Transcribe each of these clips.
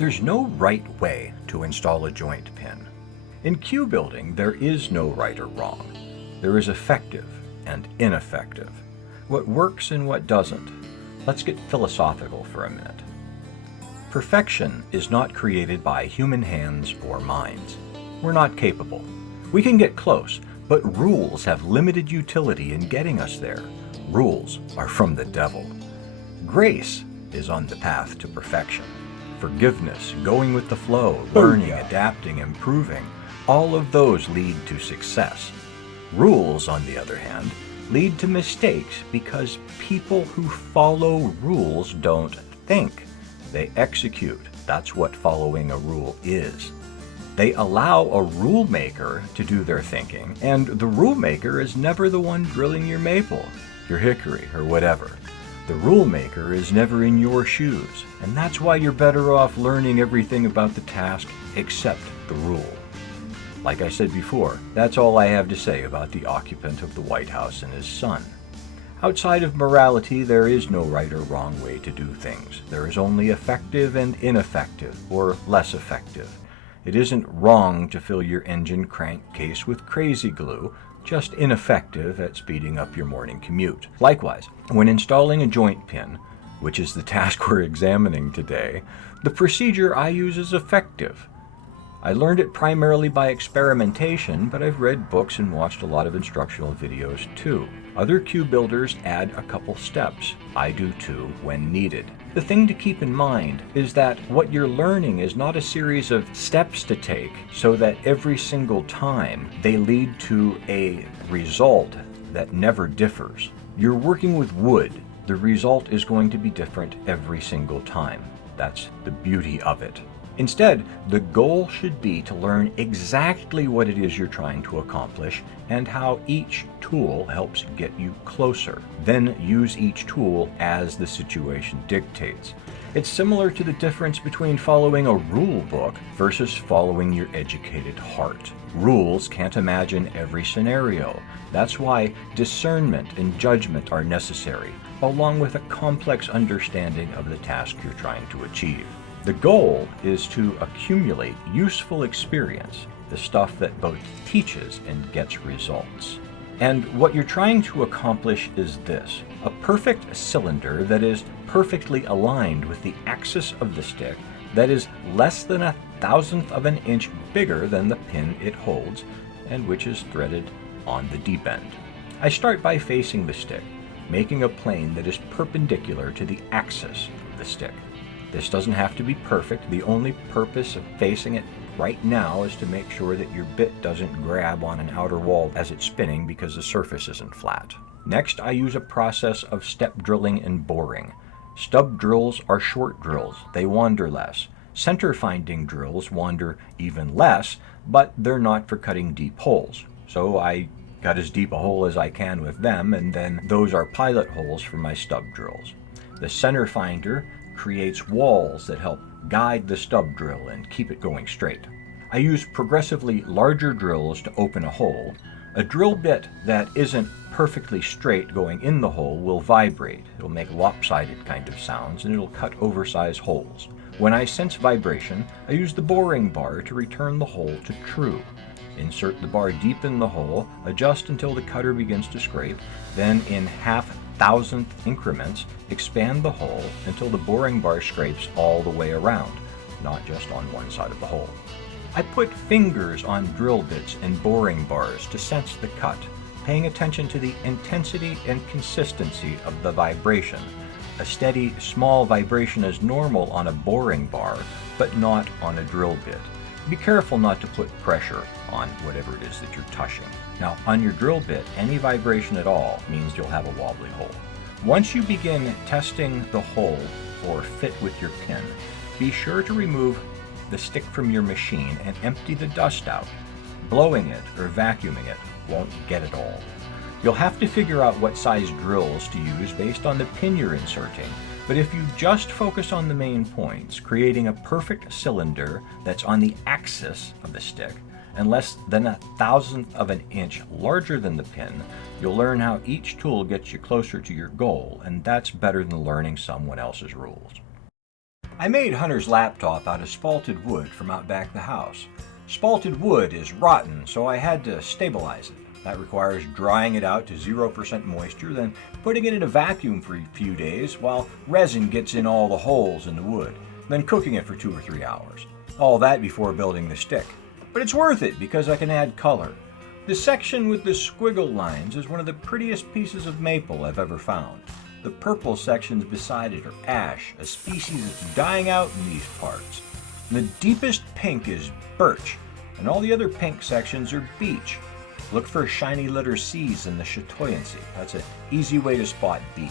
There's no right way to install a joint pin. In cue building, there is no right or wrong. There is effective and ineffective. What works and what doesn't. Let's get philosophical for a minute. Perfection is not created by human hands or minds. We're not capable. We can get close, but rules have limited utility in getting us there. Rules are from the devil. Grace is on the path to perfection. Forgiveness, going with the flow, learning, adapting, improving, all of those lead to success. Rules, on the other hand, lead to mistakes because people who follow rules don't think. They execute. That's what following a rule is. They allow a rule maker to do their thinking, and the rule maker is never the one drilling your maple, your hickory, or whatever. The rule maker is never in your shoes, and that's why you're better off learning everything about the task except the rule. Like I said before, that's all I have to say about the occupant of the White House and his son. Outside of morality, there is no right or wrong way to do things. There is only effective and ineffective, or less effective. It isn't wrong to fill your engine crankcase with crazy glue, just ineffective at speeding up your morning commute. Likewise, when installing a joint pin, which is the task we're examining today, the procedure I use is effective. I learned it primarily by experimentation, but I've read books and watched a lot of instructional videos too. Other cue builders add a couple steps. I do too when needed. The thing to keep in mind is that what you're learning is not a series of steps to take so that every single time they lead to a result that never differs. You're working with wood. The result is going to be different every single time. That's the beauty of it. Instead, the goal should be to learn exactly what it is you're trying to accomplish and how each tool helps get you closer. Then use each tool as the situation dictates. It's similar to the difference between following a rule book versus following your educated heart. Rules can't imagine every scenario. That's why discernment and judgment are necessary, along with a complex understanding of the task you're trying to achieve. The goal is to accumulate useful experience, the stuff that both teaches and gets results. And what you're trying to accomplish is this: a perfect cylinder that is perfectly aligned with the axis of the stick, that is less than 1/1000th of an inch bigger than the pin it holds, and which is threaded on the deep end. I start by facing the stick, making a plane that is perpendicular to the axis of the stick. This doesn't have to be perfect. The only purpose of facing it right now is to make sure that your bit doesn't grab on an outer wall as it's spinning because the surface isn't flat. Next, I use a process of step drilling and boring. Stub drills are short drills. They wander less. Center finding drills wander even less, but they're not for cutting deep holes. So I cut as deep a hole as I can with them, and then those are pilot holes for my stub drills. The center finder creates walls that help guide the stub drill and keep it going straight. I use progressively larger drills to open a hole. A drill bit that isn't perfectly straight going in the hole will vibrate. It'll make lopsided kind of sounds, and it'll cut oversized holes. When I sense vibration, I use the boring bar to return the hole to true. Insert the bar deep in the hole, adjust until the cutter begins to scrape, then in 1/1000th increments, expand the hole until the boring bar scrapes all the way around, not just on one side of the hole. I put fingers on drill bits and boring bars to sense the cut, paying attention to the intensity and consistency of the vibration. A steady, small vibration is normal on a boring bar, but not on a drill bit. Be careful not to put pressure on whatever it is that you're touching. Now, on your drill bit, any vibration at all means you'll have a wobbly hole. Once you begin testing the hole or fit with your pin, be sure to remove the stick from your machine and empty the dust out. Blowing it or vacuuming it won't get it all. You'll have to figure out what size drills to use based on the pin you're inserting, but if you just focus on the main points, creating a perfect cylinder that's on the axis of the stick and less than 1/1000th of an inch larger than the pin, you'll learn how each tool gets you closer to your goal, and that's better than learning someone else's rules. I made Hunter's laptop out of spalted wood from out back the house. Spalted wood is rotten, so I had to stabilize it. That requires drying it out to 0% moisture, then putting it in a vacuum for a few days while resin gets in all the holes in the wood, then cooking it for 2 or 3 hours. All that before building the stick. But it's worth it because I can add color. The section with the squiggle lines is one of the prettiest pieces of maple I've ever found. The purple sections beside it are ash, a species that's dying out in these parts. And the deepest pink is birch, and all the other pink sections are beech. Look for shiny letter C's in the chatoyancy. That's an easy way to spot beech.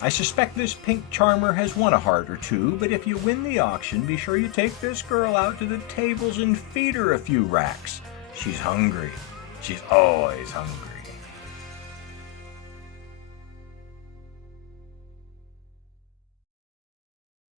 I suspect this pink charmer has won a heart or two, but if you win the auction, be sure you take this girl out to the tables and feed her a few racks. She's hungry. She's always hungry.